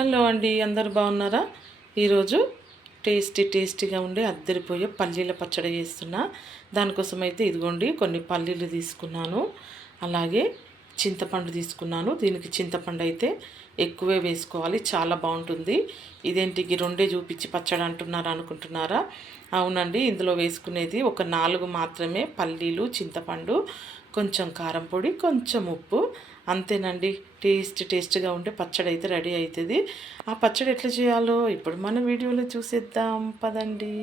Hello అండి, అందరు బాగున్నారా? ఈరోజు టేస్టీగా ఉండే అద్దరిపోయే పల్లీల పచ్చడి చేస్తున్నా. దానికోసం అయితే ఇదిగోండి కొన్ని పల్లీలు తీసుకున్నాను, అలాగే చింతపండు తీసుకున్నాను. దీనికి చింతపండు అయితే ఎక్కువే వేసుకోవాలి, చాలా బాగుంటుంది. ఇదేంటికి రెండే చూపించి పచ్చడి అంటున్నారా అనుకుంటున్నారా? అవునండి, ఇందులో వేసుకునేది ఒక 4 మాత్రమే, పల్లీలు, చింతపండు, కొంచెం కారం పొడి, కొంచెం ఉప్పు, అంతేనండి. టేస్ట్గా ఉంటే పచ్చడి అయితే రెడీ అవుతుంది. ఆ పచ్చడి ఎట్లా చేయాలో ఇప్పుడు మన వీడియోలో చూసేద్దాం పదండి.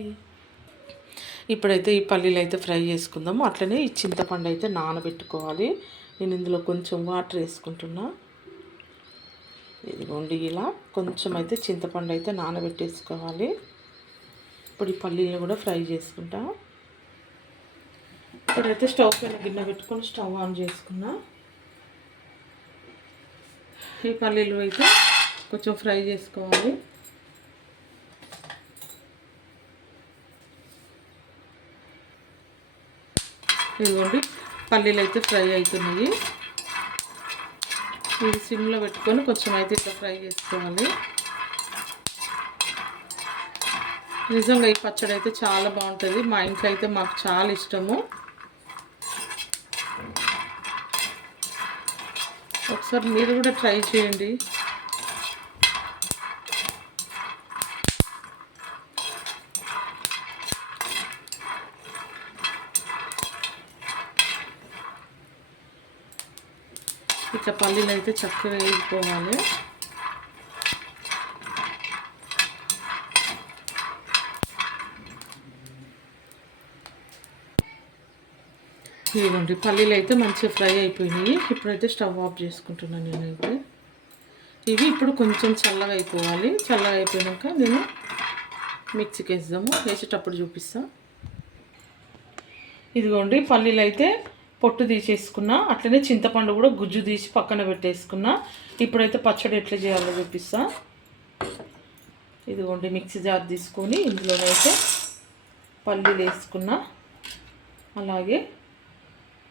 ఇప్పుడైతే ఈ పల్లీలు అయితే ఫ్రై చేసుకుందాము. అట్లనే ఈ చింతపండు అయితే నానబెట్టుకోవాలి. నేను ఇందులో కొంచెం వాటర్ వేసుకుంటున్నా. ఇదిగోండి, ఇలా కొంచెం అయితే చింతపండు అయితే నానబెట్టేసుకోవాలి. ఇప్పుడు ఈ పల్లీలను కూడా ఫ్రై చేసుకుంటా. ఇప్పుడైతే స్టవ్ పైన గిన్నె పెట్టుకొని స్టవ్ ఆన్ చేసుకున్నా. ఈ పల్లీలు అయితే కొంచెం ఫ్రై చేసుకోవాలి. ఇదిగోండి, పల్లీలు అయితే ఫ్రై అవుతున్నాయి. ఇది సిమ్లో పెట్టుకొని కొంచెం అయితే ఇట్లా ఫ్రై చేసుకోవాలి. నిజంగా ఈ పచ్చడి అయితే చాలా బాగుంటుంది. మా ఇంట్లో అయితే మాకు చాలా ఇష్టము. ఒకసారి మీరు కూడా ట్రై చేయండి. ఇట్లా పల్లీలు అయితే చక్కగా వేసుకోవాలి. ఇదిగోండి, పల్లీలు అయితే మంచిగా ఫ్రై అయిపోయినాయి. ఇప్పుడైతే స్టవ్ ఆఫ్ చేసుకుంటున్నాను నేనైతే. ఇవి ఇప్పుడు కొంచెం చల్లగా అయిపోవాలి. చల్లగా అయిపోయాక నేను మిక్సీకి వేద్దాము. వేసేటప్పుడు చూపిస్తా. ఇదిగోండి, పల్లీలు అయితే పొట్టు తీసేసుకున్నా. అట్లనే చింతపండు కూడా గుజ్జు తీసి పక్కన పెట్టేసుకున్నా. ఇప్పుడైతే పచ్చడి ఎట్లా చేయాలో చూపిస్తా. ఇదిగోండి, మిక్సీ జార్ తీసుకొని ఇందులోనైతే పల్లీలు వేసుకున్నా, అలాగే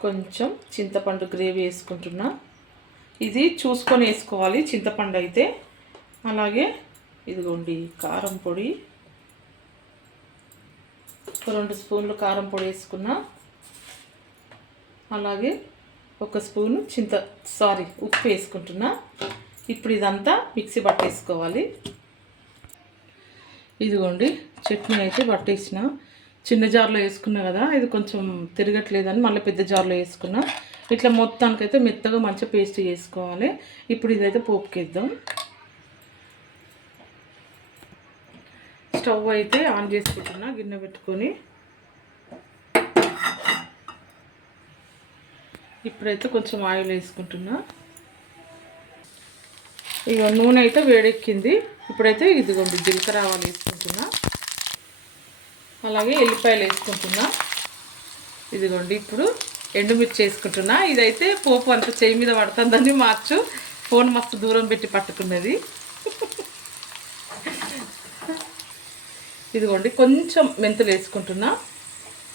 కొంచెం చింతపండు గ్రేవీ వేసుకుంటున్నా. ఇది చూసుకొని వేసుకోవాలి చింతపండు అయితే. అలాగే ఇదిగోండి, కారం పొడి 2 స్పూన్లు కారం పొడి వేసుకున్నా. అలాగే 1 స్పూను ఉప్పు వేసుకుంటున్నా. ఇప్పుడు ఇదంతా మిక్సీ పట్టేసుకోవాలి. ఇదిగోండి, చట్నీ అయితే పట్టేసిన. చిన్న జార్లో వేసుకున్నా కదా, ఇది కొంచెం తిరగట్లేదని మళ్ళీ పెద్ద జార్లో వేసుకున్నా. ఇట్లా మొత్తానికైతే మెత్తగా మంచిగా పేస్ట్ చేసుకోవాలి. ఇప్పుడు ఇదైతే పోపుకేద్దాం. స్టవ్ అయితే ఆన్ చేసుకుంటున్నా, గిన్నె పెట్టుకొని. ఇప్పుడైతే కొంచెం ఆయిల్ వేసుకుంటున్నా. ఇక నూనె అయితే వేడెక్కింది. ఇప్పుడైతే ఇదిగోండి, జీలకర్ర ఆవాలు వేసుకుంటున్నా, అలాగే ఎల్లిపాయలు వేసుకుంటున్నా. ఇదిగోండి, ఇప్పుడు ఎండుమిర్చి వేసుకుంటున్నా. ఇదైతే పోపు అంత చేయి మీద పడుతుందని మార్చు ఫోన్ మస్తు దూరం పెట్టి పట్టుకున్నది. ఇదిగోండి, కొంచెం మెంతులు వేసుకుంటున్నా,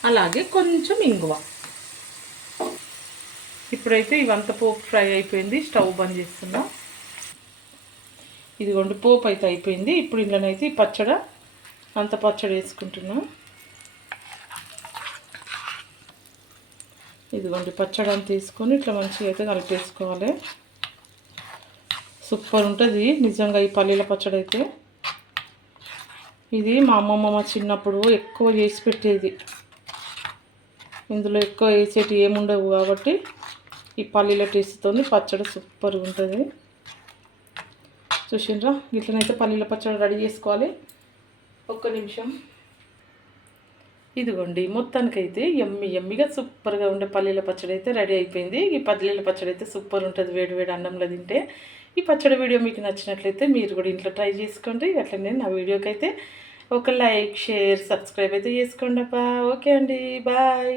అలాగే కొంచెం ఇంగువ. ఇప్పుడైతే ఇవంతా పోపు ఫ్రై అయిపోయింది. స్టవ్ బంద్ చేస్తున్నా. ఇదిగోండి, పోపు అయితే అయిపోయింది. ఇప్పుడు ఇంట్లోనైతే ఈ పచ్చడి వేసుకుంటున్నా. ఇదిగోండి, పచ్చడి అంతా తీసుకొని ఇట్లా మంచిగా అయితే కలిపేసుకోవాలి. సూపర్ ఉంటుంది నిజంగా ఈ పల్లీల పచ్చడి అయితే. ఇది మా అమ్మమ్మ చిన్నప్పుడు ఎక్కువ చేసి పెట్టేది. ఇందులో ఎక్కువ వేసేటి ఏముండవు కాబట్టి ఈ పల్లీల టేస్ట్తో పచ్చడి సూపర్గా ఉంటుంది. చూసిండ్రా, ఇట్లనైతే పల్లీల పచ్చడి రెడీ చేసుకోవాలి. 1 నిమిషం. ఇదిగోండి, మొత్తానికైతే ఎమ్మిగా సూపర్గా ఉండే పల్లీల పచ్చడి అయితే రెడీ అయిపోయింది. ఈ పల్లీల పచ్చడి అయితే సూపర్ ఉంటుంది వేడి అన్నంలో తింటే. ఈ పచ్చడి వీడియో మీకు నచ్చినట్లయితే మీరు కూడా ఇంట్లో ట్రై చేసుకోండి. అట్లనే నా వీడియోకి అయితే ఒక లైక్, షేర్, సబ్స్క్రైబ్ అయితే చేసుకోండి అబ్బా. ఓకే అండి, బాయ్.